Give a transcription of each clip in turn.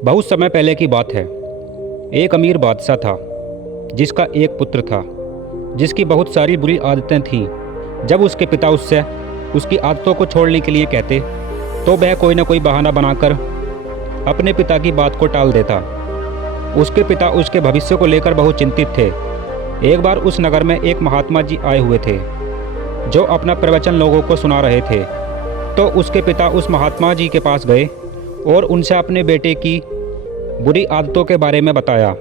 बहुत समय पहले की बात है। एक अमीर बादशाह था जिसका एक पुत्र था जिसकी बहुत सारी बुरी आदतें थीं। जब उसके पिता उससे उसकी आदतों को छोड़ने के लिए कहते तो वह कोई न कोई बहाना बनाकर अपने पिता की बात को टाल देता। उसके पिता उसके भविष्य को लेकर बहुत चिंतित थे। एक बार उस नगर में एक महात्मा जी आए हुए थे जो अपना प्रवचन लोगों को सुना रहे थे। तो उसके पिता उस महात्मा जी के पास गए और उनसे अपने बेटे की बुरी आदतों के बारे में बताया।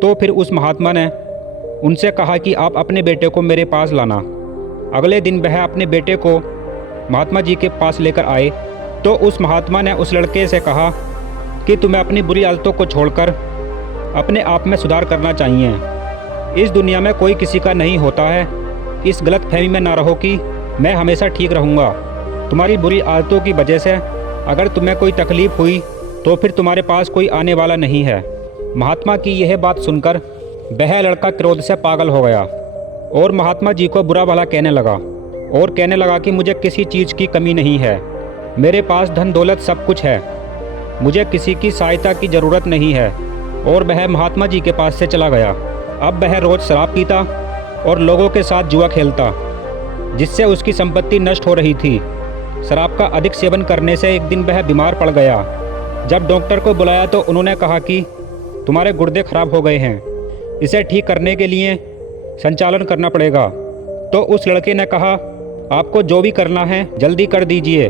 तो फिर उस महात्मा ने उनसे कहा कि आप अपने बेटे को मेरे पास लाना। अगले दिन वह अपने बेटे को महात्मा जी के पास लेकर आए। तो उस महात्मा ने उस लड़के से कहा कि तुम्हें अपनी बुरी आदतों को छोड़कर अपने आप में सुधार करना चाहिए। इस दुनिया में कोई किसी का नहीं होता है। इस गलत फहमी में ना रहो कि मैं हमेशा ठीक रहूँगा। तुम्हारी बुरी आदतों की वजह से अगर तुम्हें कोई तकलीफ़ हुई तो फिर तुम्हारे पास कोई आने वाला नहीं है। महात्मा की यह बात सुनकर वह लड़का क्रोध से पागल हो गया और महात्मा जी को बुरा भला कहने लगा कि मुझे किसी चीज़ की कमी नहीं है, मेरे पास धन दौलत सब कुछ है, मुझे किसी की सहायता की ज़रूरत नहीं है। और वह महात्मा जी के पास से चला गया। अब वह रोज़ शराब पीता और लोगों के साथ जुआ खेलता जिससे उसकी संपत्ति नष्ट हो रही थी। शराब का अधिक सेवन करने से एक दिन वह बीमार पड़ गया। जब डॉक्टर को बुलाया तो उन्होंने कहा कि तुम्हारे गुर्दे खराब हो गए हैं, इसे ठीक करने के लिए संचालन करना पड़ेगा। तो उस लड़के ने कहा आपको जो भी करना है जल्दी कर दीजिए।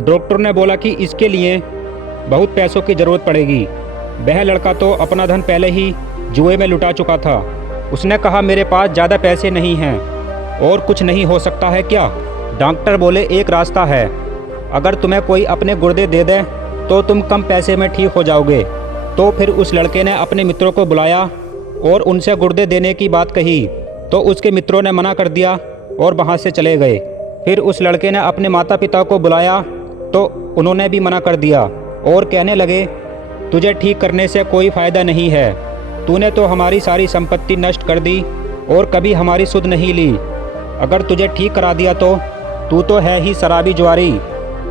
डॉक्टर ने बोला कि इसके लिए बहुत पैसों की ज़रूरत पड़ेगी। वह लड़का तो अपना धन पहले ही जुए में लुटा चुका था। उसने कहा मेरे पास ज़्यादा पैसे नहीं हैं और कुछ नहीं हो सकता है क्या? डॉक्टर बोले एक रास्ता है, अगर तुम्हें कोई अपने गुर्दे दे दे तो तुम कम पैसे में ठीक हो जाओगे। तो फिर उस लड़के ने अपने मित्रों को बुलाया और उनसे गुर्दे देने की बात कही। तो उसके मित्रों ने मना कर दिया और वहाँ से चले गए। फिर उस लड़के ने अपने माता पिता को बुलाया तो उन्होंने भी मना कर दिया और कहने लगे तुझे ठीक करने से कोई फ़ायदा नहीं है, तूने तो हमारी सारी संपत्ति नष्ट कर दी और कभी हमारी सुध नहीं ली। अगर तुझे ठीक करा दिया तो तू तो है ही शराबी जुआरी,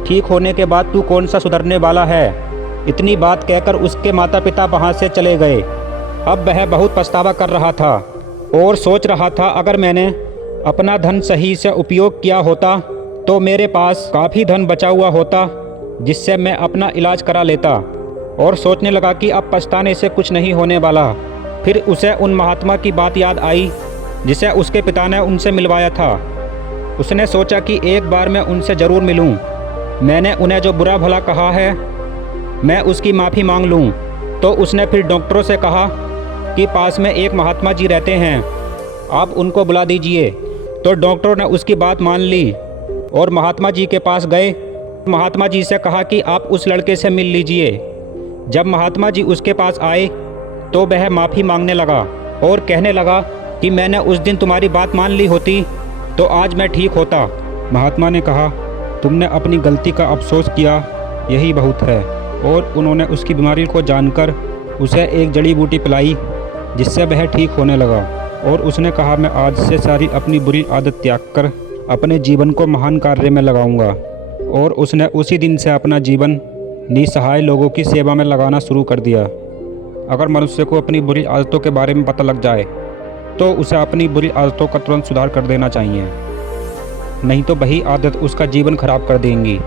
ठीक होने के बाद तू कौन सा सुधरने वाला है। इतनी बात कहकर उसके माता पिता वहाँ से चले गए। अब वह बहुत पछतावा कर रहा था और सोच रहा था अगर मैंने अपना धन सही से उपयोग किया होता तो मेरे पास काफ़ी धन बचा हुआ होता जिससे मैं अपना इलाज करा लेता। और सोचने लगा कि अब पछताने से कुछ नहीं होने वाला। फिर उसे उन महात्मा की बात याद आई जिसे उसके पिता ने उनसे मिलवाया था। उसने सोचा कि एक बार मैं उनसे ज़रूर मिलूं। मैंने उन्हें जो बुरा भला कहा है मैं उसकी माफ़ी मांग लूं। तो उसने फिर डॉक्टरों से कहा कि पास में एक महात्मा जी रहते हैं, आप उनको बुला दीजिए। तो डॉक्टरों ने उसकी बात मान ली और महात्मा जी के पास गए। महात्मा जी से कहा कि आप उस लड़के से मिल लीजिए। जब महात्मा जी उसके पास आए तो वह माफ़ी मांगने लगा और कहने लगा कि मैंने उस दिन तुम्हारी बात मान ली होती तो आज मैं ठीक होता। महात्मा ने कहा तुमने अपनी गलती का अफसोस किया, यही बहुत है। और उन्होंने उसकी बीमारी को जानकर उसे एक जड़ी बूटी पिलाई जिससे वह ठीक होने लगा। और उसने कहा मैं आज से सारी अपनी बुरी आदत त्याग कर अपने जीवन को महान कार्य में लगाऊंगा। और उसने उसी दिन से अपना जीवन निसहाय लोगों की सेवा में लगाना शुरू कर दिया। अगर मनुष्य को अपनी बुरी आदतों के बारे में पता लग जाए तो उसे अपनी बुरी आदतों का तुरंत सुधार कर देना चाहिए, नहीं तो वही आदत उसका जीवन खराब कर देंगी।